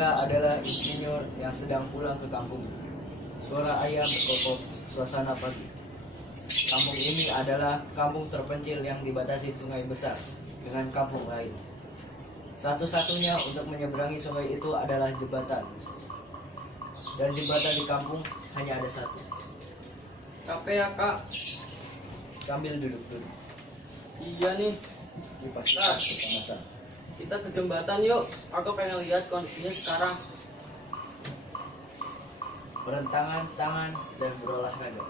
Mereka adalah insinyur yang sedang pulang ke kampung. Suara ayam berkokok, suasana pagi. Kampung ini adalah kampung terpencil yang dibatasi sungai besar dengan kampung lain. Satu-satunya untuk menyeberangi sungai itu adalah jembatan. Dan jembatan di kampung hanya ada satu. Capek ya kak? Sambil duduk-duduk Iya nih, dipastikan kepanasan. kita ke jembatan yuk. Aku pengen lihat kondisinya sekarang. Berentangan tangan dan berolahraga.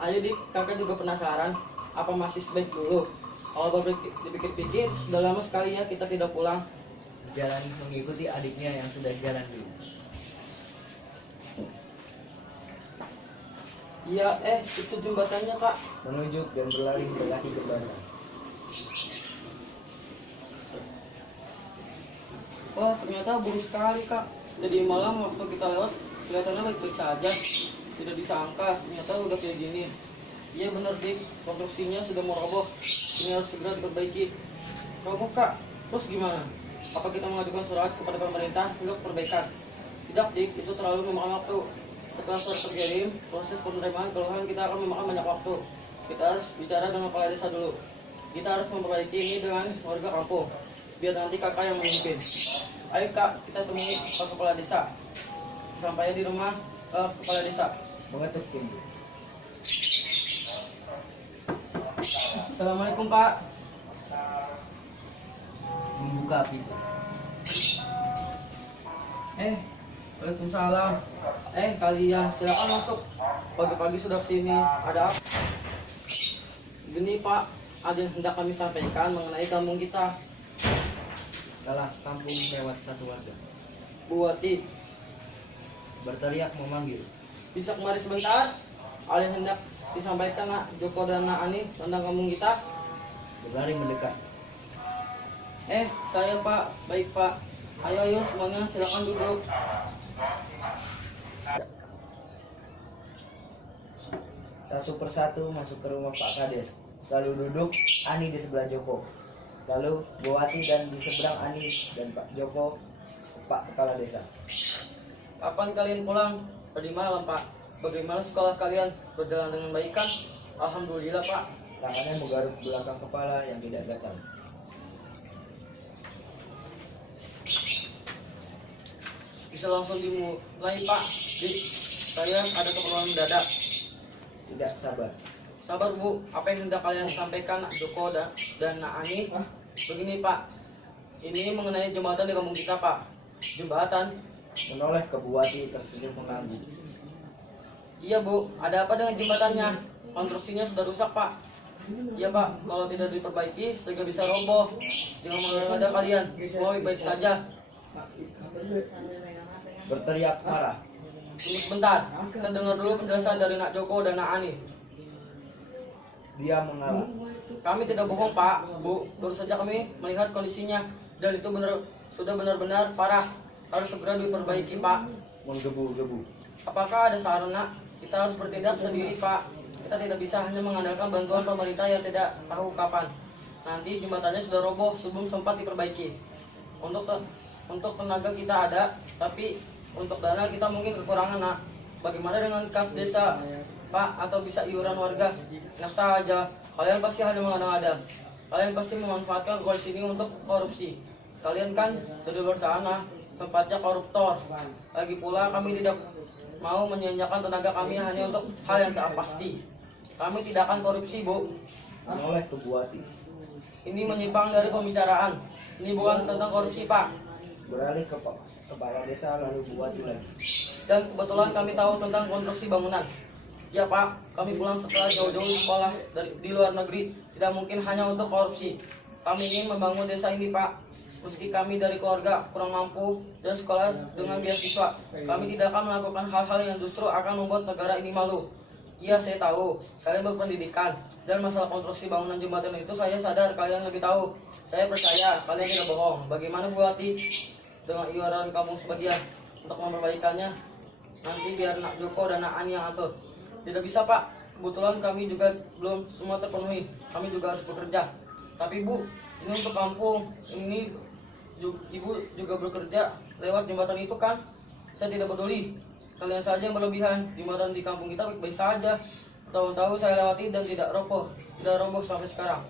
Ayo dik, kakak juga penasaran. Apa masih sebaik dulu? Kalau dipikir-pikir, sudah lama sekali ya kita tidak pulang. Jalan mengikuti adiknya yang sudah jalan dulu. Iya, itu jembatannya kak. Menunjuk dan berlari mendekati jembatan. Wah, ternyata buruk sekali kak. Jadi malam waktu kita lewat, kelihatannya baik-baik saja. Tidak disangka, ternyata udah kayak gini. Iya bener dik, konstruksinya sudah mau roboh. Ini harus segera diperbaiki. Roboh kak, terus gimana? Apa kita mengajukan surat kepada pemerintah untuk perbaikan? Tidak dik, itu terlalu memakan waktu. Setelah surat terkirim, proses penerimaan keluhan kita akan memakan banyak waktu. Kita harus bicara dengan kepala desa dulu. Kita harus memperbaiki ini dengan warga kampung. Biar nanti kakak yang memimpin. Ayo kak, kita temui Pak Kepala Desa. Sampainya di rumah Kepala Desa. Mengetuk pintu. Assalamualaikum Pak. Membuka pintu. Waalaikumsalam. Kalian silakan masuk. Pagi-pagi sudah kesini. Ada apa? Gini Pak, ada yang hendak kami sampaikan mengenai kampung kita. Salah kampung lewat satu warga. Bu Wati, Berteriak memanggil. bisa kemari sebentar? Ada yang hendak disampaikan Nak Joko dan Nak Ani tentang kampung kita. Berlari mendekat. Saya Pak, baik Pak. Ayo semuanya silakan duduk. Satu persatu masuk ke rumah Pak Kades. Lalu duduk Ani di sebelah Joko. Lalu Bowati dan di seberang Ani dan Pak Joko, Pak Kepala Desa. Kapan kalian pulang? Tadi malam Pak. Bagaimana sekolah kalian? Berjalan dengan baik kan? Alhamdulillah Pak. Tangannya menggaruk belakang kepala yang tidak datang. Bisa langsung dimulai Pak. Dik, saya ada keperluan mendadak. Tidak sabar. Sabar Bu, apa yang hendak kalian sampaikan Nak Joko dan Nak Ani? Begini Pak, ini mengenai jembatan di kampung kita Pak. Jembatan? Menoleh ke Bowati tersenyum mengganggu. Iya Bu, ada apa dengan jembatannya? Konstruksinya sudah rusak Pak. Iya Pak, kalau tidak diperbaiki segera bisa roboh. Jangan mengada-ngada kalian, semua baik-baik saja. Berteriak marah. Tunggu sebentar, kita dengar dulu penjelasan dari Nak Joko dan Nak Ani. Dia mengalah. Kami tidak bohong Pak, Bu, baru saja kami melihat kondisinya dan itu sudah benar-benar parah. Harus segera diperbaiki Pak. Menggebu-gebu. Apakah ada saran Nak? Kita harus bertindak sendiri Pak. Kita tidak bisa hanya mengandalkan bantuan pemerintah yang tidak tahu kapan. Nanti jembatannya sudah roboh sebelum sempat diperbaiki. Untuk tenaga kita ada, tapi untuk dana kita mungkin kekurangan Nak. Bagaimana dengan kas desa Pak, atau bisa iuran warga? Enak saja, kalian pasti hanya mengada-ngada. Kalian pasti memanfaatkan kondisi ini untuk korupsi. Kalian kan dari luar sana tempatnya koruptor. Lagi pula kami tidak mau menyia-nyiakan tenaga kami hanya untuk hal yang tak pasti. Kami tidak akan korupsi Bu. Menoleh ke Bowati. Ini menyimpang dari pembicaraan. Ini bukan tentang korupsi Pak. Beralih ke Kepala Desa lalu Bowati lagi. Dan kebetulan kami tahu tentang konstruksi bangunan. Ya Pak, kami pulang setelah jauh-jauh sekolah di luar negeri. Tidak mungkin hanya untuk korupsi. Kami ingin membangun desa ini Pak. Meski kami dari keluarga kurang mampu dan sekolah dengan beasiswa, kami tidak akan melakukan hal-hal yang justru akan membuat negara ini malu. Iya, saya tahu kalian berpendidikan dan masalah konstruksi bangunan jembatan itu saya sadar kalian lebih tahu. Saya percaya kalian tidak bohong. Bagaimana Bu Wati dengan iuran kampung sebagian untuk memperbaikannya? Nanti biar Nak Joko dan Nak Ani yang atur. Tidak bisa Pak, kebetulan kami juga belum semua terpenuhi. Kami juga harus bekerja. Tapi Bu, ini untuk kampung. Ini Ibu juga bekerja lewat jembatan itu kan? Saya tidak peduli. Kalian saja yang berlebihan. Jembatan di kampung kita baik-baik saja. Tahun-tahun saya lewati dan tidak roboh sampai sekarang.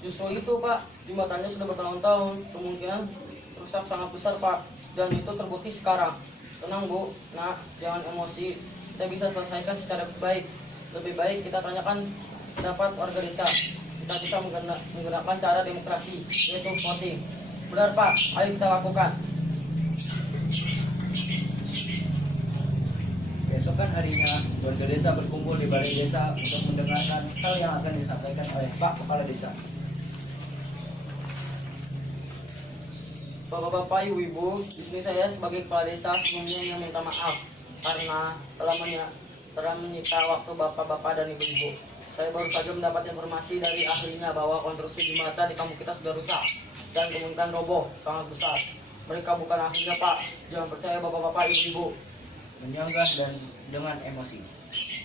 Justru itu Pak, jembatannya sudah bertahun-tahun, kemungkinan rusak sangat besar Pak, dan itu terbukti sekarang. Tenang Bu, nah jangan emosi. Kita bisa selesaikan secara baik. Lebih baik kita tanyakan pendapat warga desa. Kita bisa menggunakan cara demokrasi, yaitu voting. Benar Pak, ayo kita lakukan. Keesokan harinya, warga desa berkumpul di balai desa untuk mendengarkan hal yang akan disampaikan oleh Pak Kepala Desa. Bapak-bapak, ibu-ibu, di sini saya sebagai kepala desa sebelumnya yang minta maaf karena telah menyita waktu bapak-bapak dan ibu-ibu. Saya baru saja mendapat informasi dari ahlinya bahwa konstruksi jembatan di kampung kita sudah rusak dan kemungkinan roboh sangat besar. Mereka bukan ahlinya Pak, jangan percaya bapak-bapak, ibu-ibu. Menyanggah dan dengan emosi.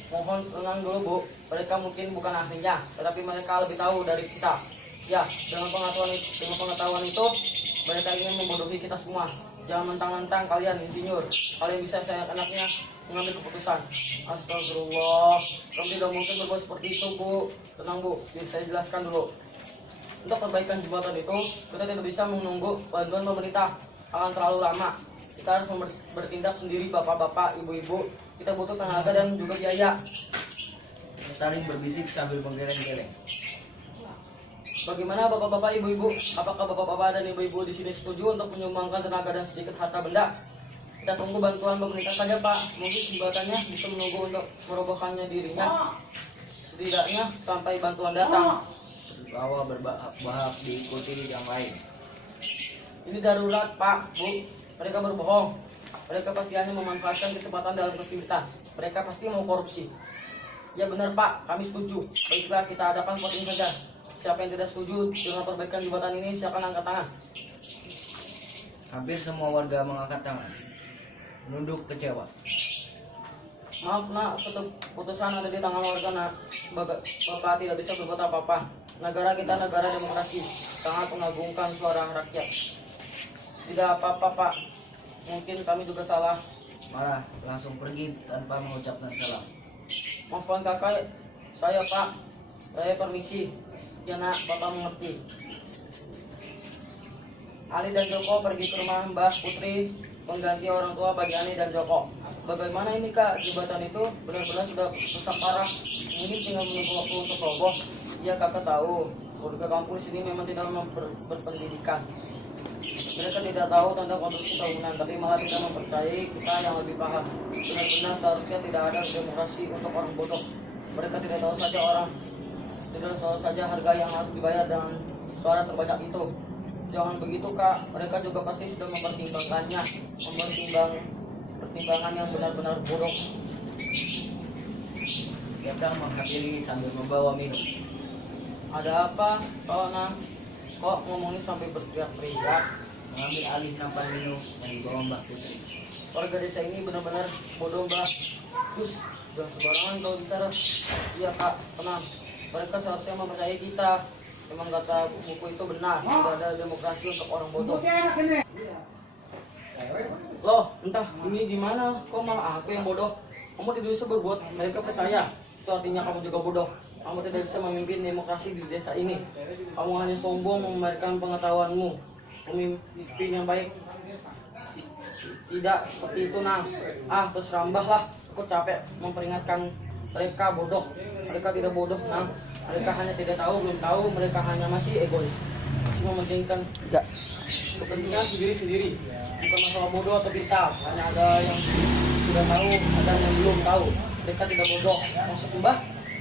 Mohon tenang dulu Bu, mereka mungkin bukan ahlinya, tetapi mereka lebih tahu dari kita. Ya, dengan pengetahuan itu, mereka ingin membodohi kita semua. Jangan mentang-mentang kalian insinyur, kalian bisa saya enaknya mengambil keputusan. Astagfirullah, kamu tidak mungkin berbuat seperti itu Bu. Tenang Bu, biar saya jelaskan dulu. Untuk perbaikan jembatan itu, kita tidak bisa menunggu bantuan pemerintah, akan terlalu lama. Kita harus bertindak sendiri bapak-bapak, ibu-ibu. Kita butuh tenaga dan juga biaya. Saling berbisik sambil menggeleng-geleng. Bagaimana bapak-bapak, ibu-ibu? Apakah bapak-bapak dan ibu-ibu di sini setuju untuk menyumbangkan tenaga dan sedikit harta benda? Kita tunggu bantuan pemerintah saja Pak. Mungkin jembatannya bisa menunggu untuk merobohkannya dirinya. Setidaknya sampai bantuan datang. Bahwa berbahak-bahak diikuti yang lain. Ini darurat Pak, Bu. Mereka berbohong. Mereka pasti hanya memanfaatkan kesempatan dalam kesulitan. Mereka pasti mau korupsi. Ya benar Pak, kami setuju. Baiklah, kita adakan voting saja. Siapa yang tidak setuju dengan perbaikan jembatan ini, silakan angkat tangan. Hampir semua warga mengangkat tangan, menunduk kecewa. Maaf nak, keputusan ada di tangan warga nak. Bapak tidak bisa berbuat apa-apa. Negara kita negara demokrasi, sangat mengagungkan suara rakyat. Tidak apa-apa Pak, mungkin kami juga salah. Malah langsung pergi tanpa mengucapkan salam. Maafkan kakak, saya Pak. Saya permisi. Ya nak, Bapak mengerti. Ali dan Joko pergi ke rumah Mbah Putri mengganti orang tua bagi Ani dan Joko. Bagaimana ini Kak, jembatan itu benar-benar sudah rusak parah. Ini tinggal menunggu waktu untuk roboh. Iya kakak tahu, warga kampung sini memang tidak berpendidikan. Mereka tidak tahu tentang konstruksi bangunan, tapi malah tidak mempercayai kita yang lebih paham. Benar-benar seharusnya tidak ada demokrasi untuk orang bodoh. Mereka tidak tahu saja harga yang harus dibayar dengan suara terbanyak itu. Jangan begitu Kak, mereka juga pasti sudah mempertimbangkannya, pertimbangan yang benar-benar bodoh. Gedang menghampiri sambil membawa minum. Ada apa, Pak Nah? Kok ngomongnya sampai berteriak-teriak? Mengambil alih nampan minum yang dibawa Mbak Putri. Warga desa ini benar-benar bodoh Mbak. Terus jangan sembarangan kalau bicara. Iya Kak, tenang. Mereka seharusnya mempercayai kita. Memang kata buku itu benar. Tidak ada demokrasi untuk orang bodoh. Loh, entah ini gimana? Kok malah aku yang bodoh? Kamu tidak bisa berbuat mereka percaya. Itu artinya kamu juga bodoh. Kamu tidak bisa memimpin demokrasi di desa ini. Kamu hanya sombong memamerkan pengetahuanmu. Pemimpin yang baik tidak seperti itu Nang. Terserah Mbah lah. Aku capek memperingatkan mereka bodoh. Mereka tidak bodoh Nang. Mereka hanya tidak tahu, belum tahu. Mereka hanya masih egois. Masih mementingkan kepentingan sendiri-sendiri. Bukan masalah bodoh atau pintar. Hanya ada yang sudah tahu, ada yang belum tahu. Mereka tidak bodoh. Maksud Mbah,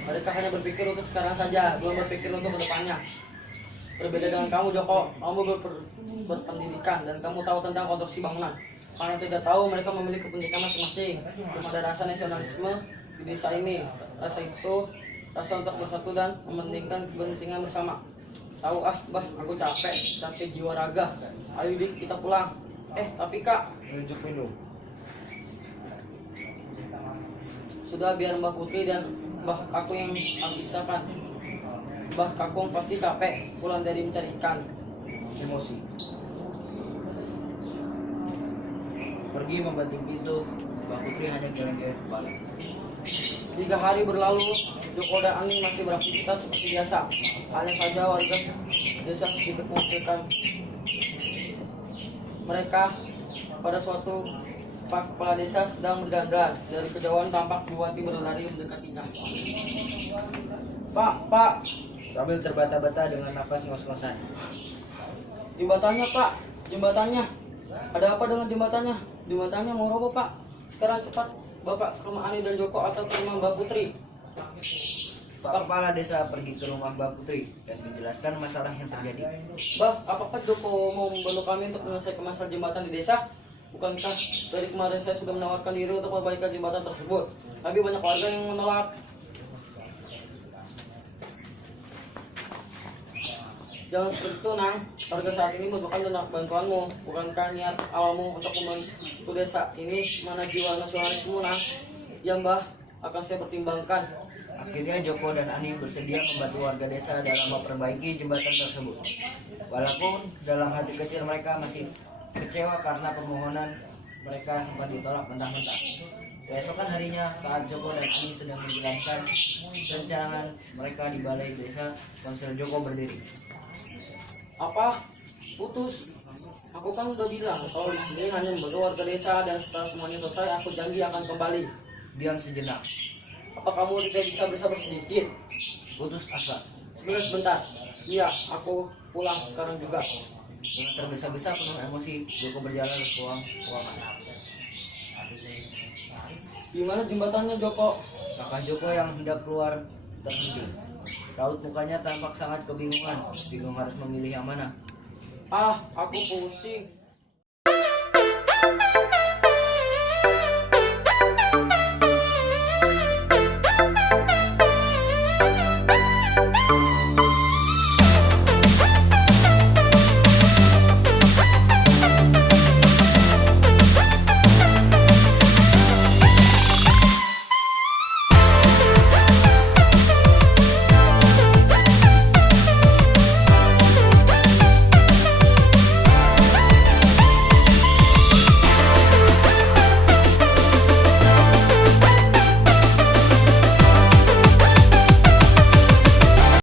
mereka hanya berpikir untuk sekarang saja, belum berpikir untuk kedepannya. Berbeda dengan kamu Joko, kamu berpendidikan dan kamu tahu tentang konstruksi bangunan. Karena tidak tahu, mereka memiliki kepentingan masing-masing. Cuma ada rasa nasionalisme di desa ini. Rasa itu, rasa untuk bersatu dan mementingkan kepentingan bersama. Tahu Mbah, aku capek jiwa raga. Ayo dik, kita pulang. Tapi Kak, Menunjuk minum. sudah biar Mbah Putri dan Mbah aku yang pisahkan. Bah Kakung pasti capek pulang dari mencari ikan. Emosi. Pergi membanting pintu, Mbak Putri hanya geleng-geleng kepala. 3 hari berlalu, Joko dan Ani masih beraktivitas seperti biasa. Hanya saja warga desa sedikit mengecilkan mereka. Pada suatu Pak Kepala Desa sedang berjalan. Dari kejauhan tampak Buati berlari mendekatinya. Pak, Sambil terbata-bata dengan napas ngos-ngosan. jembatannya Pak, jembatannya. Ada apa dengan jembatannya? Jembatannya mau roboh Pak. Sekarang cepat Bapak ke rumah Ani dan Joko atau ke rumah Mbak Putri. Pak Kepala Desa pergi ke rumah Mbak Putri dan menjelaskan masalah yang terjadi. Bah, apakah Joko mau membantu kami untuk menyelesaikan masalah jembatan di desa? Bukankah dari kemarin saya sudah menawarkan diri untuk memperbaikan jembatan tersebut? Tapi banyak warga yang menolak. Jangan seperti itu, Nang. Warga saat ini membutuhkan bantuanmu. Bukankah niat awalmu untuk membantu desa ini mana jiwa nasionalismu, Nang? Ya, Mbah, akan saya pertimbangkan. Akhirnya Joko dan Ani bersedia membantu warga desa dalam memperbaiki jembatan tersebut. Walaupun dalam hati kecil mereka masih kecewa karena permohonan mereka sempat ditolak mentah-mentah. Keesokan harinya saat Joko dan Ani sedang menjalankan rencangan mereka di balai desa, ponsel Joko berdiri. Apa? Putus? Aku kan udah bilang kalau di sini hanya membantu warga desa dan setelah semuanya selesai aku janji akan kembali. Diam sejenak, Apa kamu tidak bisa bersabar sedikit? putus asa. Sebentar. Iya, aku pulang sekarang juga. Dengan tergesa-gesa penuh emosi, Joko berjalan ke ruangan. Gimana jembatannya, Joko? Kakak Joko yang hendak keluar terhenti. Raut mukanya tampak sangat kebingungan, bingung harus memilih yang mana. Aku pusing.